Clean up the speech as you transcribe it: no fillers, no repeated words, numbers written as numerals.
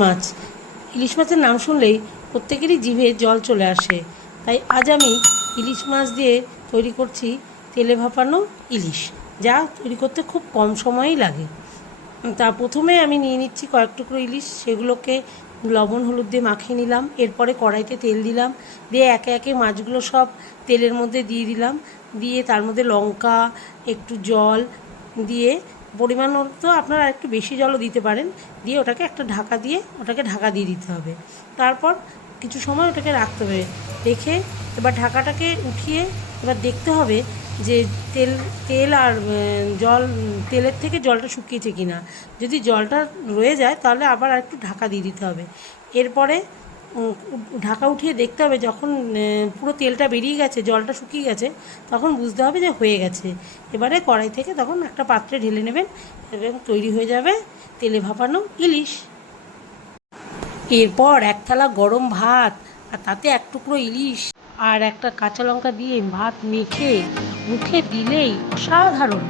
মাছ। ইলিশ মাছের নাম শুনলেই প্রত্যেকেরই জিভে জল চলে আসে। তাই আজ আমি ইলিশ মাছ দিয়ে তৈরি করছি তেলে ভাপানো ইলিশ, যা তৈরি করতে খুব কম সময়ই লাগে। তা প্রথমে আমি নিয়ে নিচ্ছি কয়েক টুকরো ইলিশ, সেগুলোকে লবণ হলুদ দিয়ে মাখিয়ে নিলাম। এরপরে কড়াইতে তেল দিলাম, দিয়ে একে একে মাছগুলো সব তেলের মধ্যে দিয়ে দিলাম। দিয়ে তার মধ্যে লঙ্কা, একটু জল দিয়ে, পরিমাণ মতো আপনারা একটু বেশি জলও দিতে পারেন, দিয়ে ওটাকে একটা ঢাকা দিয়ে ঢাকা দিয়ে দিতে হবে। তারপর কিছু সময় ওটাকে রাখতে হবে। রেখে এবার ঢাকাটাকে উঠিয়ে এবার দেখতে হবে যে তেল তেল আর জল, তেলের থেকে জলটা শুকিয়েছে কি না। যদি জলটা রয়ে যায় তাহলে আবার একটু ঢাকা দিয়ে দিতে হবে। এরপরে ঢাকা উঠিয়ে দেখতে হবে, যখন পুরো তেলটা বেরিয়ে গেছে, জলটা শুকিয়ে গেছে, তখন বুঝতে হবে যে হয়ে গেছে। এবারে কড়াই থেকে তখন একটা পাত্রে ঢেলে নেবেন এবং তৈরি হয়ে যাবে তেলে ভাপানো ইলিশ। এরপর এক থালা গরম ভাত, আর তাতে এক টুকরো ইলিশ আর একটা কাঁচা লঙ্কা দিয়ে ভাত মেখে মুখে দিলেই অসাধারণ